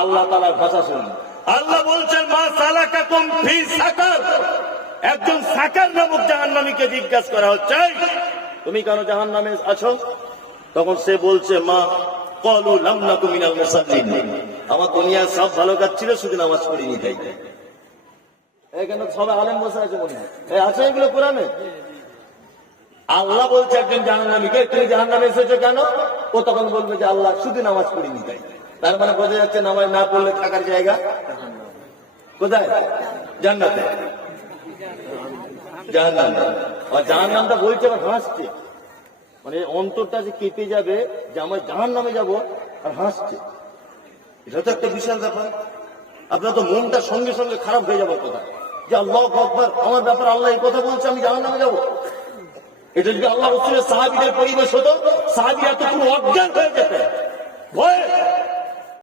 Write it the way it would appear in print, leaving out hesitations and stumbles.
আল্লাহ তাআলার ভাষা শুনুন। আল্লাহ বলছেন মা সালাকাকুম ফি সাকার। একজন সাকার নামক জাহান্নামীকে জিজ্ঞাসা করা হচ্ছে তুমি কেন জাহান্নামে আছো? তখন সে বলছে মা ক্বালু লাম নাকু মিনাল মুসাল্লিন। আমার দুনিয়ায় সব ভালো কাজ ছিল, শুধু নামাজ পড়িনি তাই। এখানে সবাই আলেম বসে আছে মনে হয়, আছে এগুলো কোরআনে? আল্লাহ বলছে একজন জাহান্নামীকে তুমি জাহান্নামে এসেছো কেন? ও তখন বলবে যে আল্লাহ শুধু নামাজ পড়িনি তাই। তার মানে বোঝা যাচ্ছে নামাজ না পড়লে থাকার জায়গা কোথায়? জান্নাতে। জাহান্নামে। আর জাহান্নামটা বলছে আবার হাসছে, মানে অন্তরটা যে কেঁপে যাবে যে আমরা জাহান্নামে যাবো, আর হাসছে। এটা তো একটা বিশাল ব্যাপার। আপনার তো মনটা সঙ্গে সঙ্গে খারাপ হয়ে যাবার কথা যে আল্লাহু আকবার, আমার ব্যাপার আল্লাহ এই কথা বলছে, আমি জাহান্নামে যাবো। এটা যদি আল্লাহ রাসূলের সাহাবীদের পরিবেশ হতো, সাহাবীরা তো পুরো অজ্ঞান হয়ে যেত ভয়ে।